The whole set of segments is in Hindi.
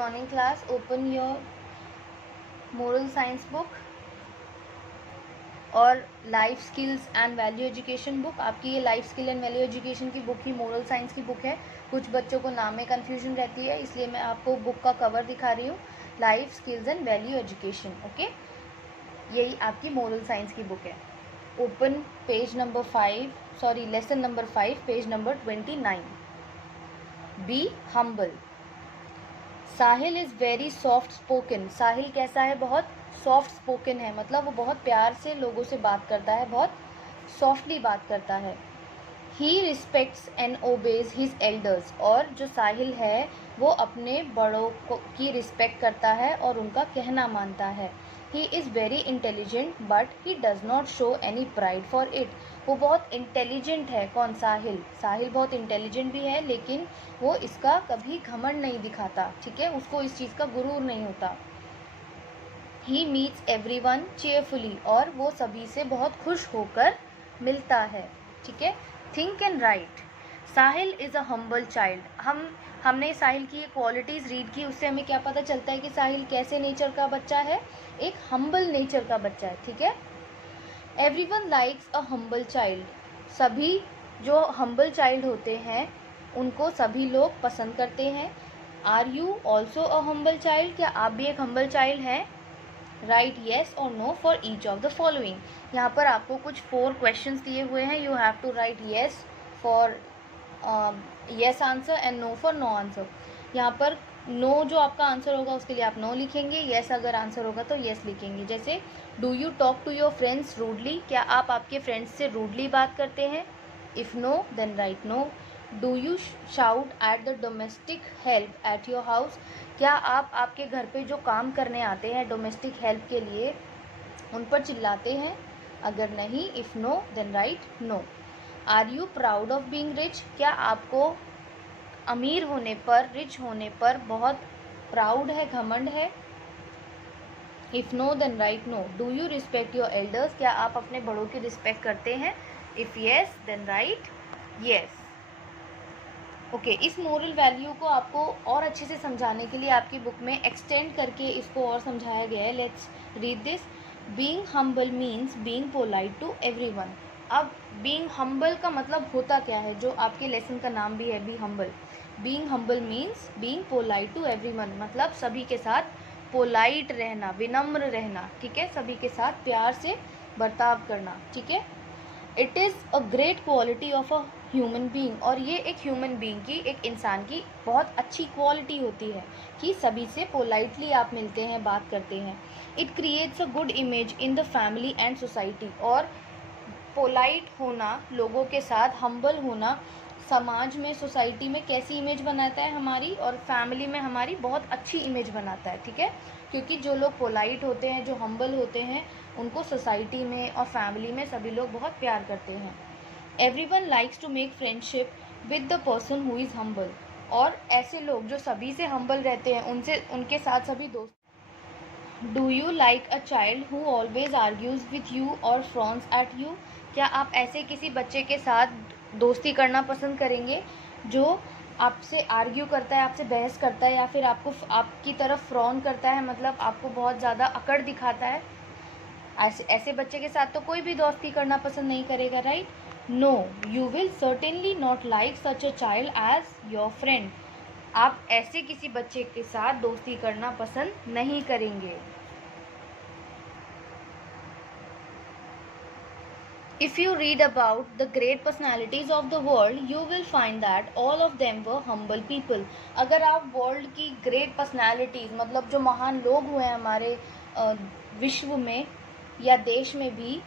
morning class. Open your moral science book और life skills and value education book. आपकी ये life skill and value education की बुक ही मोरल साइंस की बुक है. कुछ बच्चों को नाम में कन्फ्यूजन रहती है, इसलिए मैं आपको बुक का कवर दिखा रही हूँ. Life skills and value education. Okay, यही आपकी मोरल साइंस की बुक है. Open page number 5, sorry lesson number 5, page number 29. Be humble. Sahil is very soft spoken. Sahil कैसा है? बहुत सॉफ्ट स्पोकन है, मतलब वो बहुत प्यार से लोगों से बात करता है, बहुत सॉफ्टली बात करता है. He respects and obeys his elders. और जो साहिल है वो अपने बड़ों की रिस्पेक्ट करता है और उनका कहना मानता है. He is very intelligent but he does not show any pride for it. वो बहुत इंटेलिजेंट है. कौन? साहिल. साहिल बहुत इंटेलिजेंट भी है, लेकिन वो इसका कभी घमंड नहीं दिखाता. ठीक है, उसको इस चीज़ का गुरूर नहीं होता. He meets everyone cheerfully. और वो सभी से बहुत खुश होकर मिलता है. ठीक है. Think and right. Sahil is a humble child. हमने साहिल की ये क्वालिटीज़ रीड की, उससे हमें क्या पता चलता है कि साहिल कैसे नेचर का बच्चा है? एक हम्बल नेचर का बच्चा है. ठीक है. एवरीवन लाइक्स अ हम्बल चाइल्ड. सभी जो हम्बल चाइल्ड होते हैं उनको सभी लोग पसंद करते हैं. Are you also a humble child. क्या आप भी एक हम्बल चाइल्ड हैं? राइट येस और no for each of the following. यहाँ पर आपको कुछ 4 क्वेश्चंस दिए हुए हैं. You have to write yes for yes answer and no for no answer. यहाँ पर नो जो आपका आंसर होगा उसके लिए आप नो लिखेंगे, येस अगर आंसर होगा तो येस लिखेंगे. जैसे do you talk to your friends rudely. क्या आप आपके फ्रेंड्स से रूडली बात करते हैं? If no then write no. Do you shout at the domestic help at your house. क्या आप आपके घर पे जो काम करने आते हैं डोमेस्टिक हेल्प के लिए उन पर चिल्लाते हैं? अगर नहीं, if no then write no. Are you proud of being rich. क्या आपको अमीर होने पर, रिच होने पर बहुत प्राउड है, घमंड है? If no then write no. Do you respect your elders. क्या आप अपने बड़ों की रिस्पेक्ट करते हैं? If yes then write yes. Okay, इस मोरल वैल्यू को आपको और अच्छे से समझाने के लिए आपकी बुक में एक्सटेंड करके इसको और समझाया गया है. Let's read this. Being humble means being polite to everyone. अब बीइंग हम्बल का मतलब होता क्या है, जो आपके लेसन का नाम भी है, be humble. Being humble means being polite to everyone, मतलब सभी के साथ पोलाइट रहना, विनम्र रहना. ठीक है, सभी के साथ प्यार से बर्ताव करना. ठीक है. It is a great quality of a human being. और ये एक ह्यूमन बीइंग की, एक इंसान की बहुत अच्छी क्वालिटी होती है कि सभी से पोलाइटली आप मिलते हैं, बात करते हैं. It creates a good image in the family and society. और पोलाइट होना, लोगों के साथ हम्बल होना समाज में, सोसाइटी में कैसी इमेज बनाता है हमारी, और फैमिली में हमारी बहुत अच्छी इमेज बनाता है. ठीक है, क्योंकि जो लोग पोलाइट होते हैं, जो हम्बल होते हैं, उनको सोसाइटी में और फैमिली में सभी लोग बहुत प्यार करते हैं. Everyone likes to make friendship with the person who is humble. और ऐसे लोग जो सभी से हम्बल रहते हैं, उनके साथ सभी दोस्त. Do you like a child who always argues with you और फ्रॉन्स एट यू. क्या आप ऐसे किसी बच्चे के साथ दोस्ती करना पसंद करेंगे जो आपसे आर्ग्यू करता है, आपसे बहस करता है, या फिर आपको आपकी तरफ फ्रॉन करता है, मतलब आपको बहुत ज़्यादा अकड़ दिखाता है? ऐसे बच्चे के साथ तो कोई भी दोस्ती करना पसंद नहीं करेगा. Right. No, you will certainly not like such a child as your friend. आप ऐसे किसी बच्चे के साथ दोस्ती करना पसंद नहीं करेंगे. If you read about the great personalities of the world, you will find that all of them were humble people. अगर आप वर्ल्ड की ग्रेट पर्सनालिटीज़, मतलब जो महान लोग हुए हैं हमारे विश्व में या देश में भी,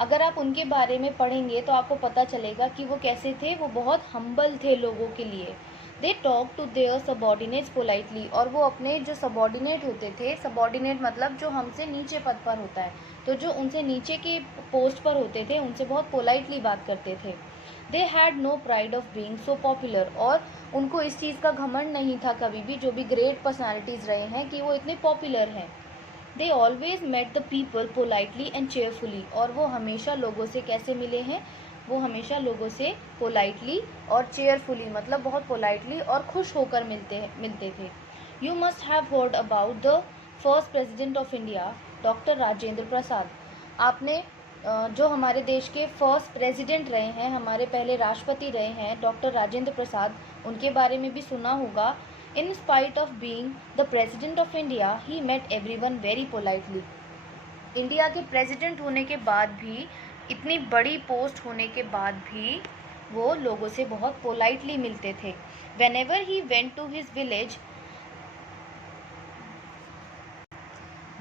अगर आप उनके बारे में पढ़ेंगे तो आपको पता चलेगा कि वो कैसे थे. वो बहुत हम्बल थे लोगों के लिए. They talk to their subordinates politely. और वो अपने जो सबॉर्डिनेट होते थे, सबॉर्डिनेट मतलब जो हमसे नीचे पद पर होता है, तो जो उनसे नीचे के पोस्ट पर होते थे उनसे बहुत पोलाइटली बात करते थे. They had no pride of being so popular. और उनको इस चीज़ का घमंड नहीं था कभी भी, जो भी ग्रेट पर्सनालिटीज़ रहे हैं, कि वो इतने पॉपुलर हैं. They always met the people politely and cheerfully. और वो हमेशा लोगों से कैसे मिले हैं? वो हमेशा लोगों से पोलाइटली और चेयरफुली, मतलब बहुत पोलाइटली और खुश होकर मिलते थे. You must have heard about the first president of India, doctor Rajendra Prasad. आपने जो हमारे देश के फर्स्ट प्रेसिडेंट रहे हैं, हमारे पहले राष्ट्रपति रहे हैं, डॉक्टर राजेंद्र प्रसाद, उनके बारे में भी सुना होगा। In spite of being the president of India, he met everyone very politely. India के प्रेसिडेंट होने के बाद भी, इतनी बड़ी पोस्ट होने के बाद भी वो लोगों से बहुत पोलाइटली मिलते थे। Whenever he went to his village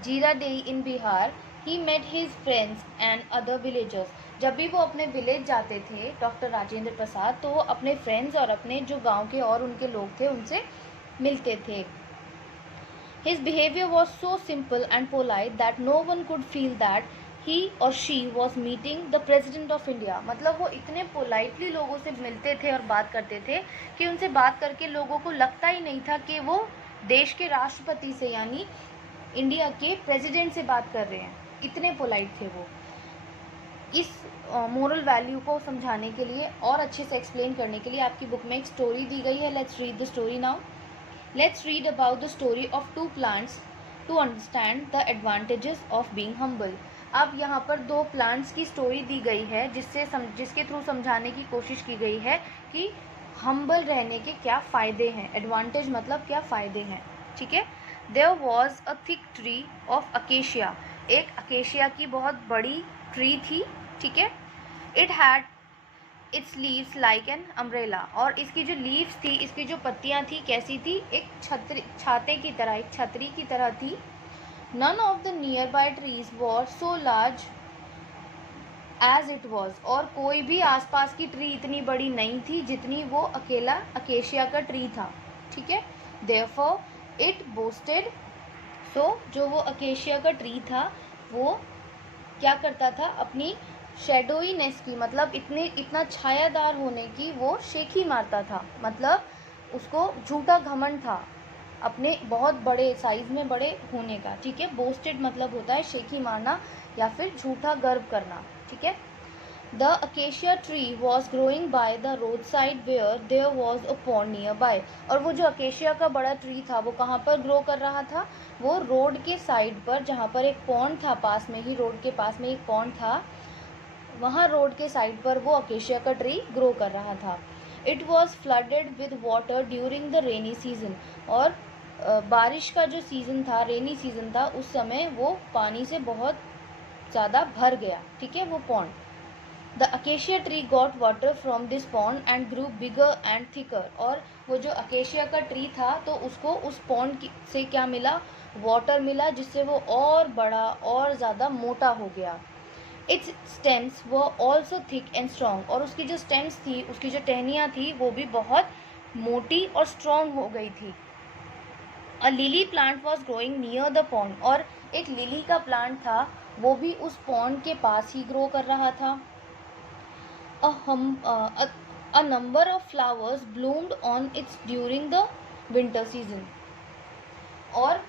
Ziradei in Bihar, he met his friends and other villagers। जब भी वो अपने विलेज जाते थे डॉक्टर राजेंद्र प्रसाद, तो वो अपने फ्रेंड्स और अपने जो गांव के और उनके लोग थे उनसे मिलते थे। His behavior was so simple and polite that no one could feel that he or she was meeting the president of India। मतलब वो इतने पोलाइटली लोगों से मिलते थे और बात करते थे कि उनसे बात करके लोगों को लगता ही नहीं था कि वो देश के राष्ट्रपति से, यानी इंडिया के प्रेसिडेंट से बात कर रहे हैं। इतने पोलाइट थे वो। इस मोरल वैल्यू को समझाने के लिए और अच्छे से एक्सप्लेन करने के लिए आपकी बुक में एक स्टोरी दी गई है। Let's read the story now. Let's read about the story of two plants to understand the advantages of being humble। अब यहाँ पर दो प्लांट्स की स्टोरी दी गई है जिसके थ्रू समझाने की कोशिश की गई है कि हम्बल रहने के क्या फ़ायदे हैं। एडवांटेज मतलब क्या फ़ायदे हैं, ठीक है। There was a thick tree of acacia। एक अकेशिया की बहुत बड़ी ट्री थी, ठीक है। It had it's leaves like an umbrella. और इसकी जो लीव्स थी, इसकी जो पत्तियां थी, कैसी थी? एक छाते की तरह, एक छतरी की तरह थी। None of the nearby trees were so large as it was. और कोई भी आसपास की ट्री इतनी बड़ी नहीं थी जितनी वो अकेला अकेशिया का ट्री था, ठीक है। Therefore it boasted. सो जो वो अकेशिया का ट्री था वो क्या करता था? अपनी शेडोईनेस की, मतलब इतना छायादार होने की वो शेखी मारता था। मतलब उसको झूठा घमंड था अपने बहुत बड़े साइज में बड़े होने का, ठीक है। बोस्टेड मतलब होता है शेखी मारना या फिर झूठा गर्व करना, ठीक है। The acacia tree was growing by the roadside where there was a pond nearby. और वो जो अकेशिया का बड़ा ट्री था वो कहाँ पर ग्रो कर रहा था? वो रोड के साइड पर, जहाँ पर एक पॉन्ड था, पास में ही रोड के पास में एक पॉन्ड था, वहाँ रोड के साइड पर वो अकेशिया का ट्री ग्रो कर रहा था। It was flooded with water during the rainy season. और बारिश का जो सीज़न था, रेनी सीजन था, उस समय वो पानी से बहुत ज़्यादा भर गया, ठीक है, वो pond. The acacia tree got water from this pond and Guru bigger and thicker. और वो जो अकेशिया का ट्री था तो उसको उस पॉन्ड से क्या मिला? वाटर मिला, जिससे वो और बड़ा और ज़्यादा मोटा हो गया। इट्स स्टेम्स वो ऑल्सो थिक एंड स्ट्रॉन्ग। और उसकी जो स्टेम्स थी, उसकी जो टहनियाँ थी, वो भी बहुत मोटी और स्ट्रॉन्ग हो गई थी। A lily plant was growing near the pond. और एक लिली का प्लांट था, वो भी उस पॉन्ड के पास ही ग्रो कर रहा था। A number of flowers bloomed on it's during the winter season. और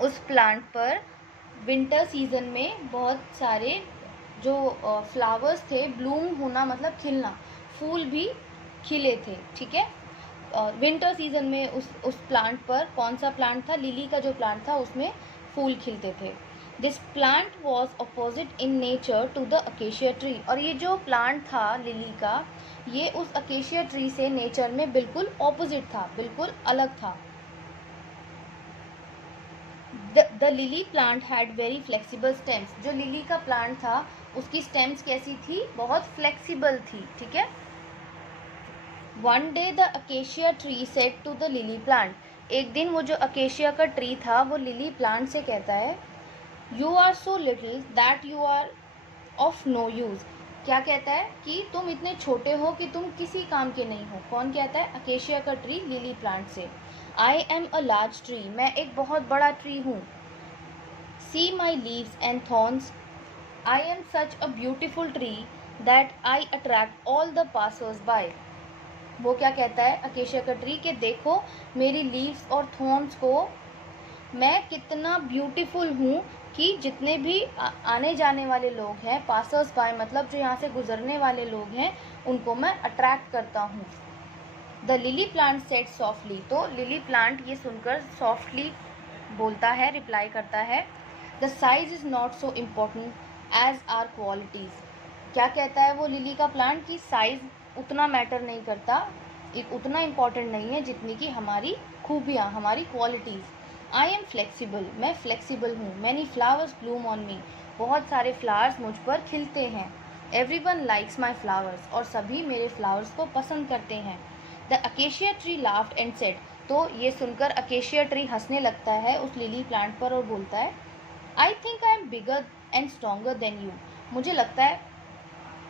उस प्लांट पर विंटर सीजन में बहुत सारे जो फ्लावर्स थे, ब्लूम होना मतलब खिलना, फूल भी खिले थे, ठीक है। विंटर सीजन में उस प्लांट पर, कौन सा प्लांट था? लिली का जो प्लांट था उसमें फूल खिलते थे। This plant was opposite in nature to the acacia tree. और ये जो प्लांट था लिली का, ये उस अकेशिया ट्री से नेचर में बिल्कुल ऑपोजिट था, बिल्कुल अलग था। The lily plant had very flexible stems. जो लिली का प्लांट था उसकी स्टेम्स कैसी थी? बहुत फ्लेक्सिबल थी, ठीक है। One day the acacia tree said to the lily plant. एक दिन वो जो अकेशिया का ट्री था वो लिली प्लांट से कहता है, you are so little that you are of no use. क्या कहता है? कि तुम इतने छोटे हो कि तुम किसी काम के नहीं हो। कौन कहता है? अकेशिया का ट्री लिली प्लांट से। I am a large tree. मैं एक बहुत बड़ा ट्री हूँ। See my leaves and thorns. I am such a beautiful tree that I attract all the passers by. वो क्या कहता है अकेशिया का ट्री? कि देखो मेरी लीव्स और थॉर्न्स को, मैं कितना ब्यूटीफुल हूँ कि जितने भी आने जाने वाले लोग हैं, पासर्स बाय मतलब जो यहाँ से गुजरने वाले लोग हैं, उनको मैं अट्रैक्ट करता हूँ। The lily plant said softly, तो लिली प्लांट ये सुनकर सॉफ्टली बोलता है, रिप्लाई करता है, the size is not so important as our qualities. क्या कहता है वो लिली का प्लांट कि साइज़ उतना मैटर नहीं करता, एक उतना इम्पॉर्टेंट नहीं है जितनी कि हमारी खूबियाँ, हमारी क्वालिटीज़। आई एम फ्लेक्सिबल, मैं फ्लेक्सिबल हूँ। Many flowers Bloom on me, बहुत सारे फ्लावर्स मुझ पर खिलते हैं। एवरी वन लाइक्स माई फ्लावर्स, और सभी मेरे फ्लावर्स को पसंद करते हैं। The acacia tree laughed and said, तो ये सुनकर अकेशिया ट्री हंसने लगता है उस लिली प्लांट पर और बोलता है, I think I am bigger and stronger than you, मुझे लगता है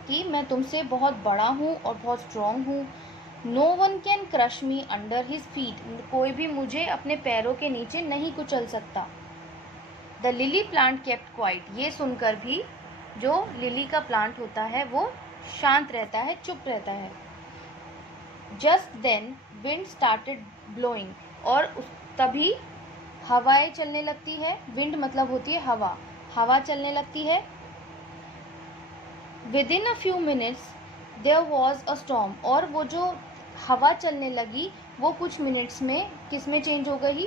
कि मैं तुमसे बहुत बड़ा हूँ और बहुत स्ट्रॉन्ग हूँ। No one can crush me under his feet, कोई भी मुझे अपने पैरों के नीचे नहीं कुचल सकता। The lily plant kept quite, ये सुनकर भी जो लिली का प्लांट होता है वो शांत रहता है, चुप रहता है। Just then wind started blowing, और तभी हवाएं चलने लगती है। विंड मतलब होती है हवा, हवा चलने लगती है। Within a few minutes there was a storm, और वो जो हवा चलने लगी वो कुछ मिनट्स में किस में चेंज हो गई,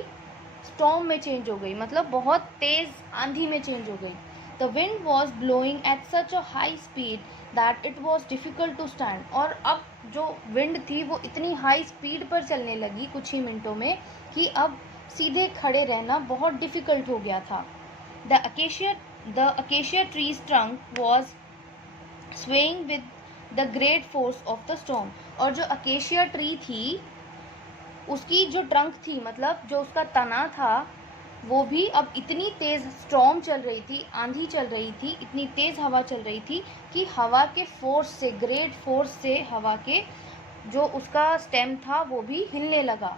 स्टॉर्म में चेंज हो गई, मतलब बहुत तेज़ आंधी में चेंज हो गई। The wind was blowing at such a high speed that it was difficult to stand, और अब जो विंड थी वो इतनी हाई स्पीड पर चलने लगी कुछ ही मिनटों में कि अब सीधे खड़े रहना बहुत डिफ़िकल्ट हो गया था। The acacia trees trunk was swaying with the great force of the storm, और जो अकेशिया ट्री थी उसकी जो ट्रंक थी, मतलब जो उसका तना था, वो भी अब इतनी तेज़ स्टॉर्म चल रही थी, आंधी चल रही थी, इतनी तेज़ हवा चल रही थी कि हवा के फोर्स से, ग्रेट फोर्स से हवा के जो उसका स्टेम था वो भी हिलने लगा।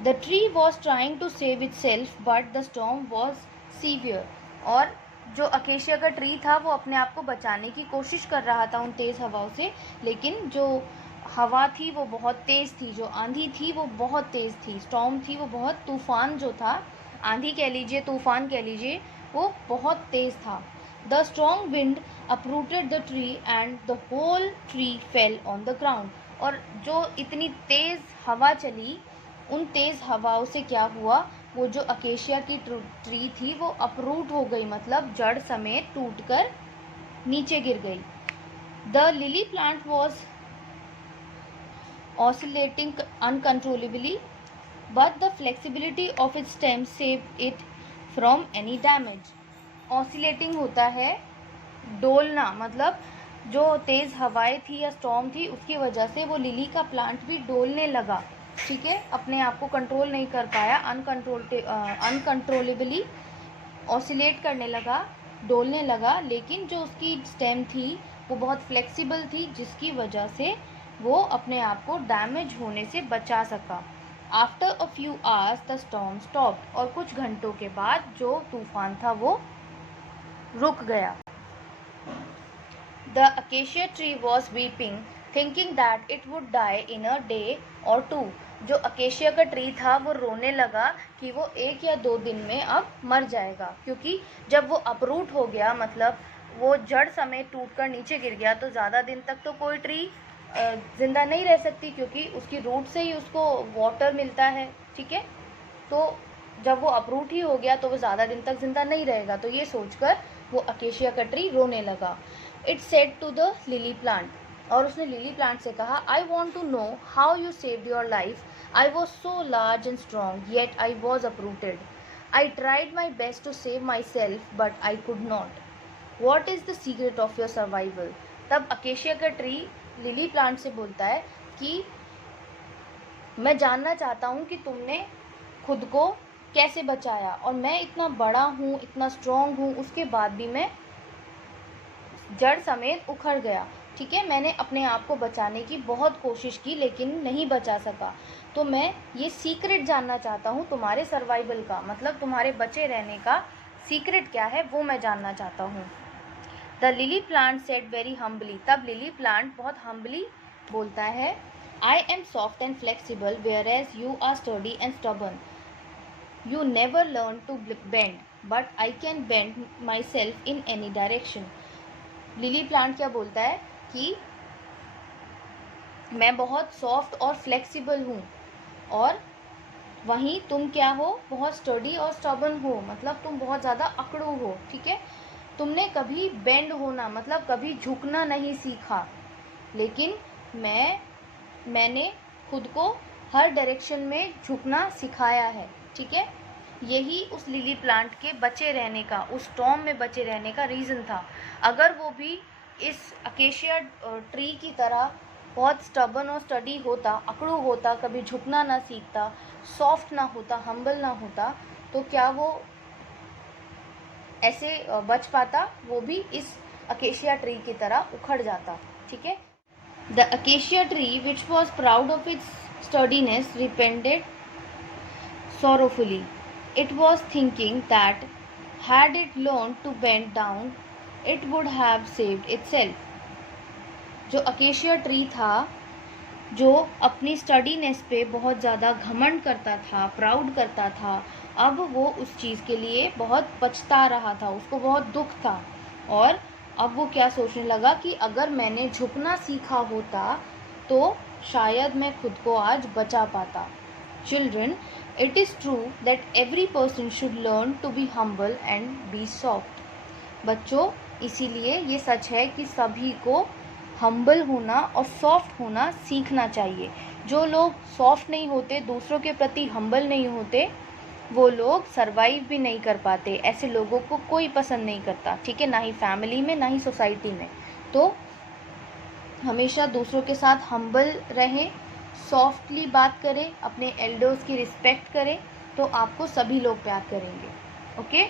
The tree was trying to save itself but the storm was severe, और जो अकेशिया का ट्री था वो अपने आप को बचाने की कोशिश कर रहा था उन तेज़ हवाओं से, लेकिन जो हवा थी वो बहुत तेज़ थी, जो आंधी थी वो बहुत तेज़ थी, स्टॉर्म थी वो बहुत, तूफान जो था, आंधी कह लीजिए, तूफान कह लीजिए, वो बहुत तेज़ था। The strong wind uprooted the tree and the whole tree fell on the ground, और जो इतनी तेज़ हवा चली, उन तेज़ हवाओं से क्या हुआ, वो जो अकेशिया की ट्री थी वो अपरूट हो गई, मतलब जड़ समेत टूटकर नीचे गिर गई। The lily plant was oscillating uncontrollably, but the flexibility of its stem saved it from any damage. Oscillating होता है डोलना, मतलब जो तेज़ हवाएं थी या स्टॉर्म थी उसकी वजह से वो लिली का प्लांट भी डोलने लगा, ठीक है, अपने आप को कंट्रोल नहीं कर पाया, अनकंट्रोलेबली ऑसिलेट करने लगा, डोलने लगा, लेकिन जो उसकी स्टेम थी वो बहुत फ्लेक्सिबल थी, जिसकी वजह से वो अपने आप को डैमेज होने से बचा सका। After a few hours the storm stopped, और कुछ घंटों के बाद जो तूफान था वो रुक गया। The acacia tree was weeping thinking that it would die in a day or two, जो अकेशिया का ट्री था वो रोने लगा कि वो 1 या 2 दिन में अब मर जाएगा, क्योंकि जब वो अपरूट हो गया, मतलब वो जड़ समेत टूटकर नीचे गिर गया, तो ज़्यादा दिन तक तो कोई ट्री ज़िंदा नहीं रह सकती, क्योंकि उसकी रूट से ही उसको वाटर मिलता है, ठीक है। तो जब वो अपरूट ही हो गया तो वो ज़्यादा दिन तक ज़िंदा नहीं रहेगा, तो ये सोचकर वो अकेशिया का ट्री रोने लगा। It said to the lily plant, और उसने लिली प्लांट से कहा, I want to know how you saved your life, I was so large and strong yet I was uprooted, I tried my best to save myself but I could not, what is the secret of your survival. तब अकेशिया का ट्री लिली प्लांट से बोलता है कि मैं जानना चाहता हूँ कि तुमने खुद को कैसे बचाया, और मैं इतना बड़ा हूँ, इतना स्ट्रॉन्ग हूँ, उसके बाद भी मैं जड़ समेत उखड़ गया, ठीक है, मैंने अपने आप को बचाने की बहुत कोशिश की लेकिन नहीं बचा सका, तो मैं ये सीक्रेट जानना चाहता हूँ तुम्हारे सर्वाइवल का, मतलब तुम्हारे बचे रहने का सीक्रेट क्या है वो मैं जानना चाहता हूँ। The lily plant said very humbly, तब लिली प्लांट बहुत हम्बली बोलता है, I am soft and flexible whereas you are sturdy and stubborn, you never learn to bend but I can bend myself in any direction। Lily plant क्या बोलता है कि मैं बहुत सॉफ्ट और फ्लेक्सिबल हूँ, और वहीं तुम क्या हो, बहुत स्टडी और स्टबर्न हो, मतलब तुम बहुत ज़्यादा अकड़ू हो, ठीक है। तुमने कभी बेंड होना मतलब कभी झुकना नहीं सीखा, लेकिन मैंने खुद को हर डायरेक्शन में झुकना सिखाया है, ठीक है। यही उस लिली प्लांट के बचे रहने का, उस स्टॉर्म में बचे रहने का रीज़न था। अगर वो भी इस अकेशिया ट्री की तरह बहुत स्टबर्न और स्टडी होता, अकड़ू होता, कभी झुकना ना सीखता, सॉफ्ट ना होता, हम्बल ना होता, तो क्या वो ऐसे बच पाता? वो भी इस अकेशिया ट्री की तरह उखड़ जाता, ठीक है। The acacia tree which was proud of its steadiness repented sorrowfully. It was thinking that had it learned to bend down, it would have saved itself. जो अकेशिया ट्री था, जो अपनी स्टडीनेस पे बहुत ज़्यादा घमंड करता था, प्राउड करता था, अब वो उस चीज़ के लिए बहुत पछता रहा था, उसको बहुत दुख था, और अब वो क्या सोचने लगा कि अगर मैंने झुकना सीखा होता तो शायद मैं खुद को आज बचा पाता। Children, it is true that every person should learn to be humble and be soft. बच्चों, इसीलिए ये सच है कि सभी को हम्बल होना और सॉफ्ट होना सीखना चाहिए। जो लोग सॉफ्ट नहीं होते, दूसरों के प्रति हम्बल नहीं होते, वो लोग सरवाइव भी नहीं कर पाते। ऐसे लोगों को कोई पसंद नहीं करता, ठीक है, ना ही फैमिली में, ना ही सोसाइटी में। तो हमेशा दूसरों के साथ हम्बल रहें, सॉफ्टली बात करें, अपने एल्डर्स की रिस्पेक्ट करें, तो आपको सभी लोग प्यार करेंगे। ओके।